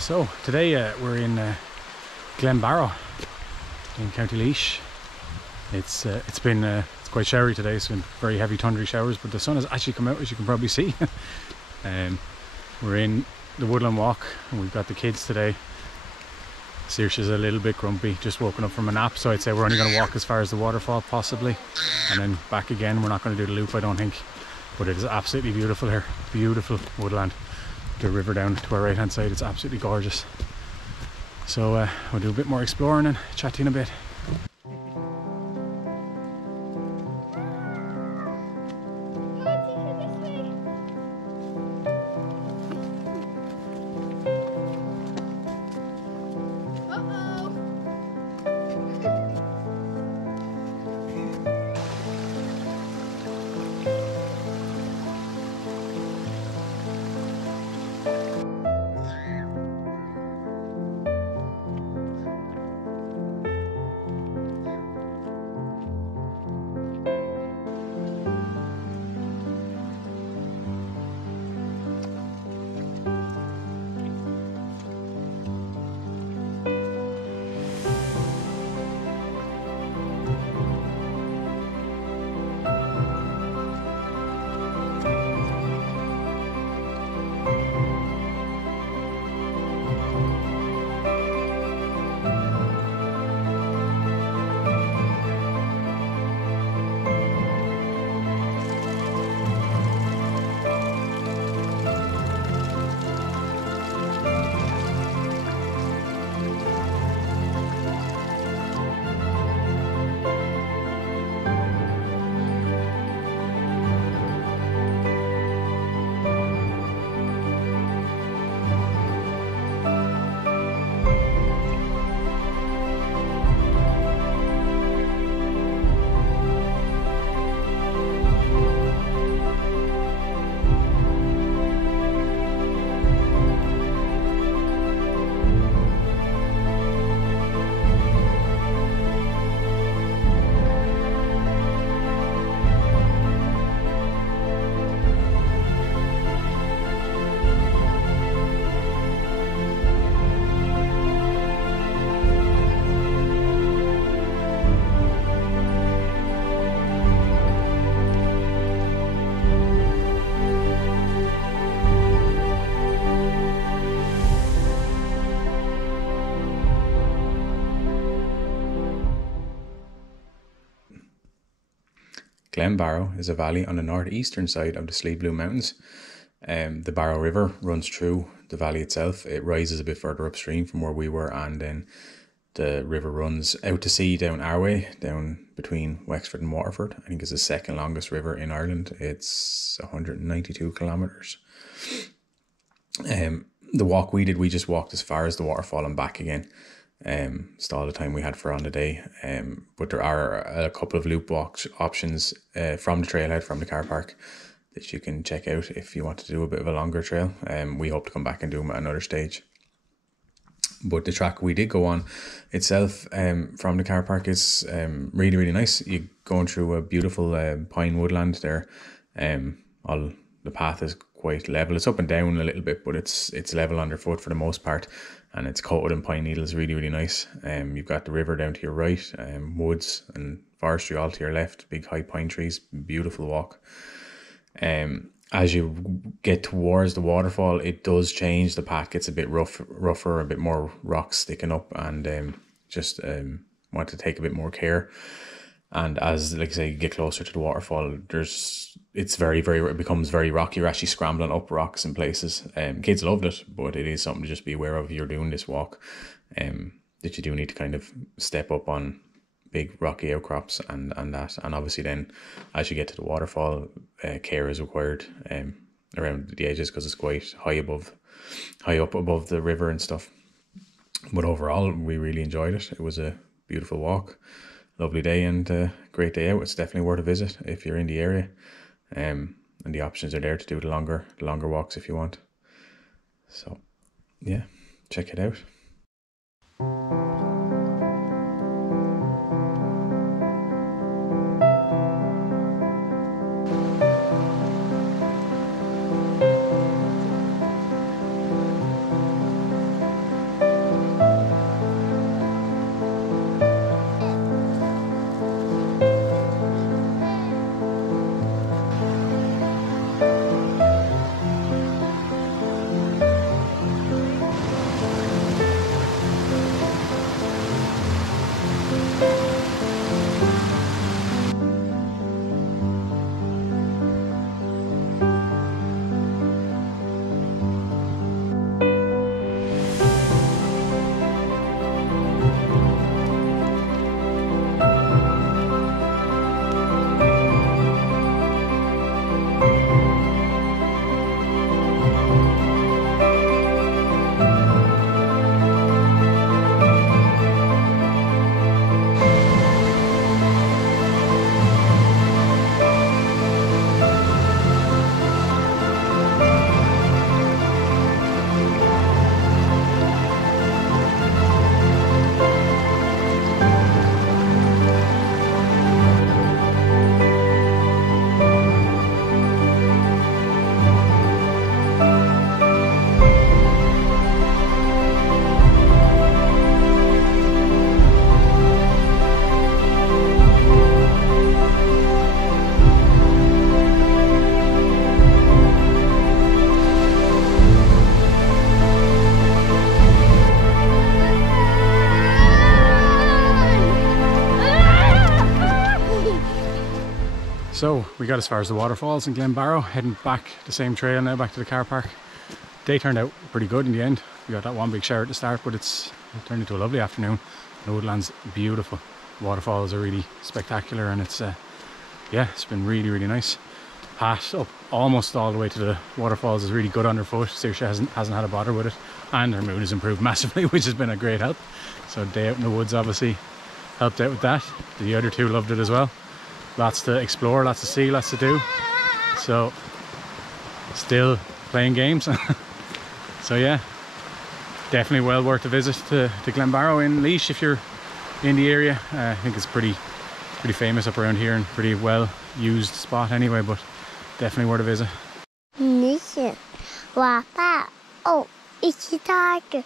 So today we're in Glenbarrow in County Laois. It's quite showery today. It's been very heavy thundery showers, but the sun has actually come out, as you can probably see. We're in the woodland walk and we've got the kids today. Saoirse's a little bit grumpy, just woken up from a nap, so I'd say we're only going to walk as far as the waterfall possibly, and then back again. We're not going to do the loop, I don't think, but it is absolutely beautiful here. Beautiful woodland. The river down to our right hand side, it's absolutely gorgeous. So we'll do a bit more exploring and chat to you in a bit. Glenbarrow is a valley on the northeastern side of the Sleeve Blue Mountains. The Barrow River runs through the valley itself. It rises a bit further upstream from where we were, and then the river runs out to sea down our way, down between Wexford and Waterford. I think it's the second longest river in Ireland. It's 192 kilometres. The walk we did, we just walked as far as the waterfall and back again. It's all the time we had for on the day, but there are a couple of loop walk options from the trailhead, from the car park, that you can check out if you want to do a bit of a longer trail. We hope to come back and do them at another stage. But the track we did go on itself from the car park is really, really nice. You're going through a beautiful pine woodland there. All the path is quite level. It's up and down a little bit, but it's level underfoot for the most part, and it's coated in pine needles. Really, really nice. You've got the river down to your right, woods and forestry all to your left, big high pine trees. Beautiful walk. As you get towards the waterfall, it does change. The path gets a bit rougher, a bit more rocks sticking up, and want to take a bit more care. And as, like I say, you get closer to the waterfall, it becomes very rocky. You're actually scrambling up rocks in places. Kids loved it, but it is something to just be aware of if you're doing this walk, that you do need to kind of step up on big rocky outcrops and that. And obviously then, as you get to the waterfall, care is required around the edges, because it's quite high up above the river and stuff. But overall, we really enjoyed it. It was a beautiful walk. Lovely day and great day out. It's definitely worth a visit if you're in the area. And the options are there to do the longer walks if you want. So yeah, check it out. So we got as far as the waterfalls in Glenbarrow, heading back the same trail now, back to the car park. Day turned out pretty good in the end. We got that one big shower at the start, but it turned into a lovely afternoon. The woodland's beautiful. Waterfalls are really spectacular, and it's yeah, it's been really nice. Path up almost all the way to the waterfalls is really good underfoot. Saoirse hasn't had a bother with it, and her mood has improved massively, which has been a great help. So day out in the woods obviously helped out with that. The other two loved it as well. Lots to explore, lots to see, lots to do. So still playing games. So yeah, definitely well worth a visit to Glenbarrow in Laois if you're in the area. I think it's pretty famous up around here and pretty well used spot anyway, but definitely worth a visit. 你是我爸哦，一起打个。